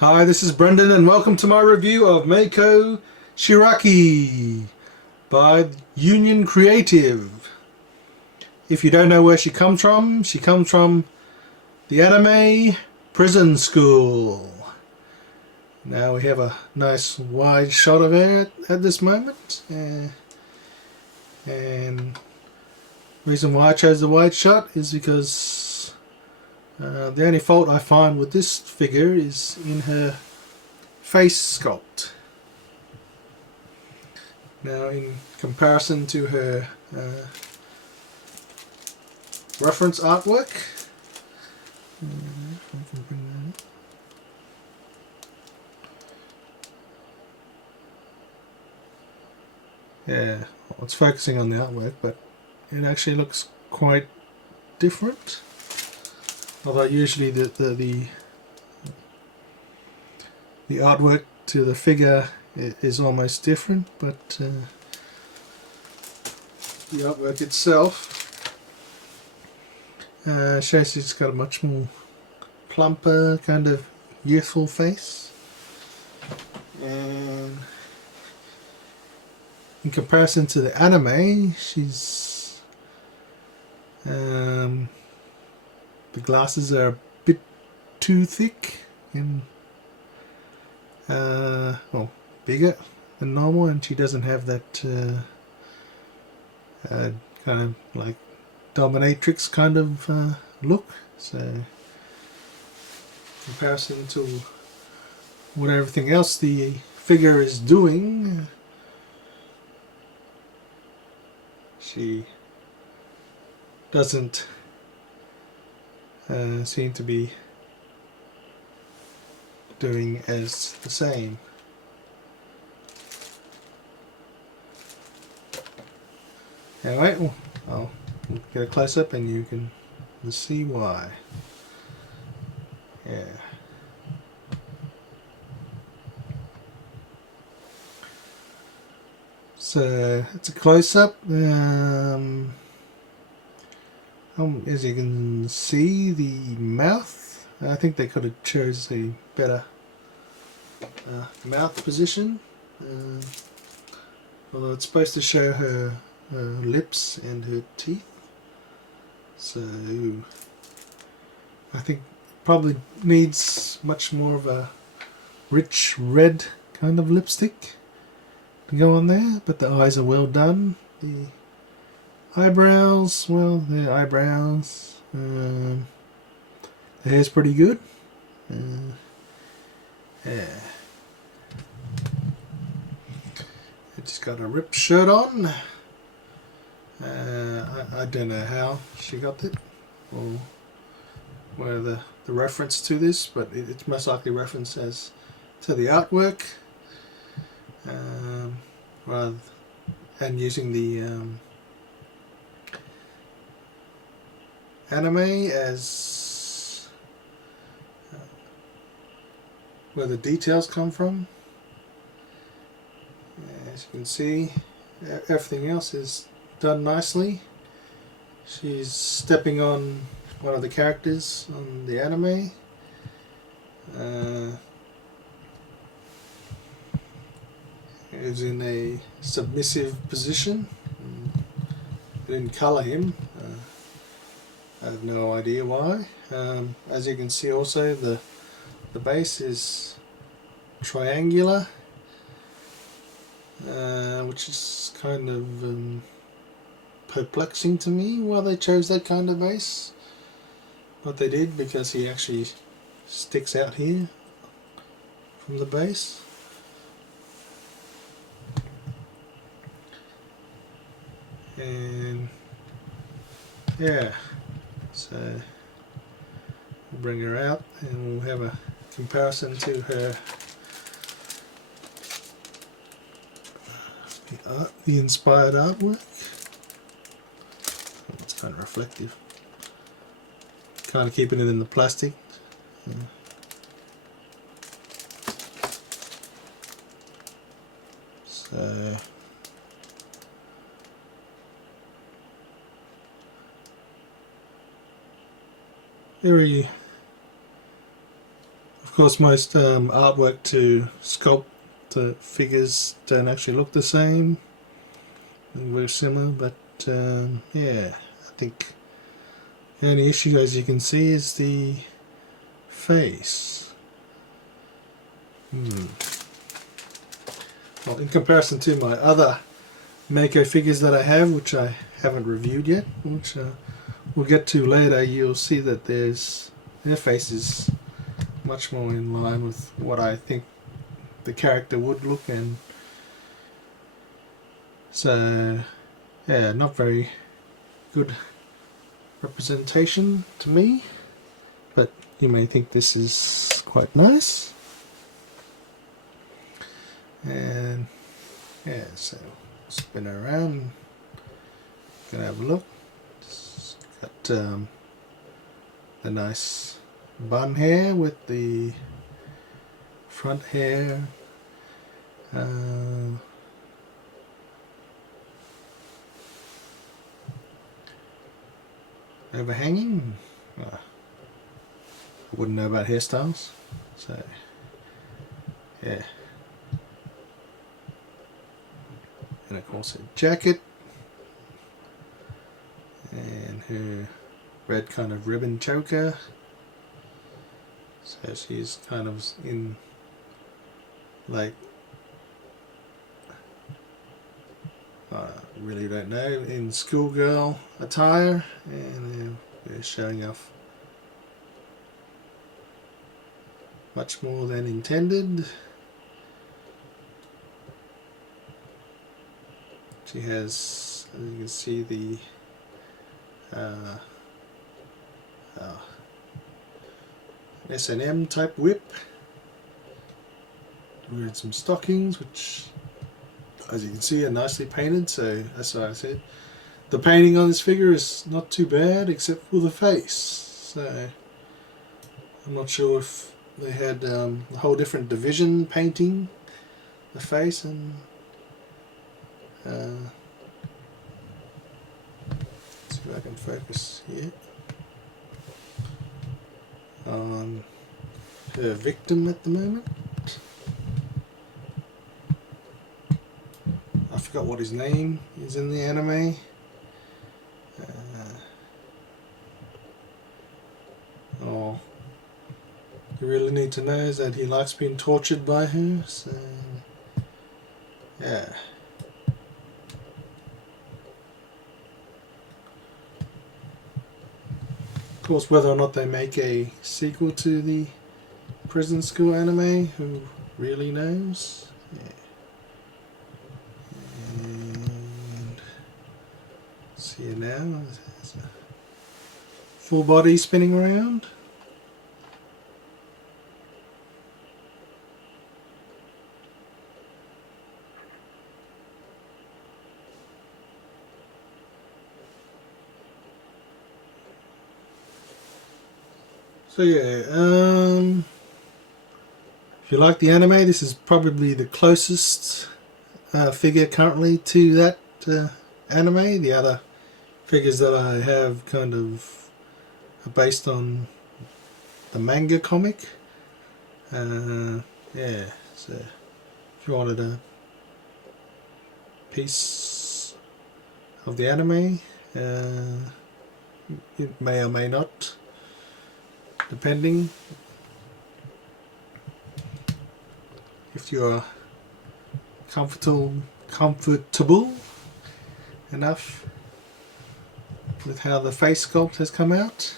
Hi, this is Brendan and welcome to my review of Meiko Shiraki by Union Creative. If you don't know where she comes from the anime Prison School. Now we have a nice wide shot of her at this moment. And the reason why I chose the wide shot is because the only fault I find with this figure is in her face sculpt. Now, in comparison to her reference artwork, yeah, well, it's focusing on the artwork, but it actually looks quite different. Although usually the artwork to the figure is almost different, but the artwork itself shows it's got a much more plumper, kind of youthful face. And in comparison to the anime, she's the glasses are a bit too thick and well, bigger than normal, and she doesn't have that kind of like dominatrix kind of look. So in comparison to what everything else the figure is doing, she doesn't seem to be doing as the same. Anyway, I'll get a close-up and you can see why. Yeah. So it's a close-up. As you can see, the mouth, I think they could have chose a better mouth position. Although it's supposed to show her lips and her teeth. So I think probably needs much more of a rich red kind of lipstick to go on there, but the eyes are well done. The eyebrows, well, they're eyebrows. The hair's pretty good. Yeah. It's got a ripped shirt on. I don't know how she got it or where the reference to this, but it's most likely referenced as to the artwork, rather and using the anime as where the details come from. As you can see, everything else is done nicely. She's stepping on one of the characters on the anime. Is in a submissive position. I didn't colour him. I have no idea why. As you can see, also the base is triangular, which is kind of perplexing to me why they chose that kind of base. But they did, because he actually sticks out here from the base. And yeah, so we'll bring her out and we'll have a comparison to her the inspired artwork. It's kind of reflective. Kind of keeping it in the plastic. So very course, most artwork to sculpt the figures don't actually look the same. They're very similar, but yeah, I think the only issue, as you can see, is the face. Well, in comparison to my other Meiko figures that I have, which I haven't reviewed yet, which we'll get to later, you'll see that their face is much more in line with what I think the character would look, and so yeah, not very good representation to me, but you may think this is quite nice. And yeah, so spin it around, gonna have a look. It's got the nice bun hair with the front hair overhanging. I wouldn't know about hairstyles, so yeah. And of course her jacket and her red kind of ribbon choker. So she's kind of in like, I really don't know, in schoolgirl attire, and they're showing off much more than intended. She has, as you can see, the S&M type whip. Wearing some stockings, which, as you can see, are nicely painted. So that's what I said. The painting on this figure is not too bad, except for the face. So I'm not sure if they had a whole different division painting the face, and see if I can focus here on her victim at the moment. I forgot what his name is in the anime. All you really need to know is that he likes being tortured by her, so yeah. Of course, whether or not they make a sequel to the prison school anime, who really knows? Yeah. And see you now. There's a full body spinning around. So yeah, if you like the anime, this is probably the closest figure currently to that anime. The other figures that I have kind of are based on the manga comic. Yeah, so if you wanted a piece of the anime, it may or may not, depending. If you're comfortable enough with how the face sculpt has come out.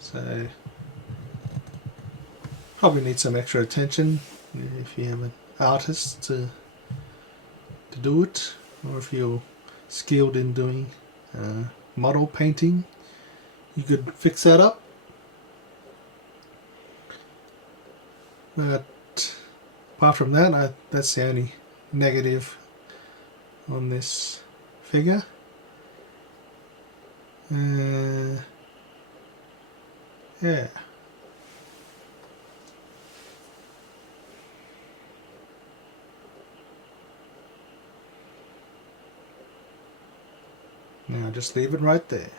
So probably need some extra attention if you have an artist to do it, or if you're skilled in doing model painting, you could fix that up. But apart from that, that's the only negative on this figure. Yeah. Now just leave it right there.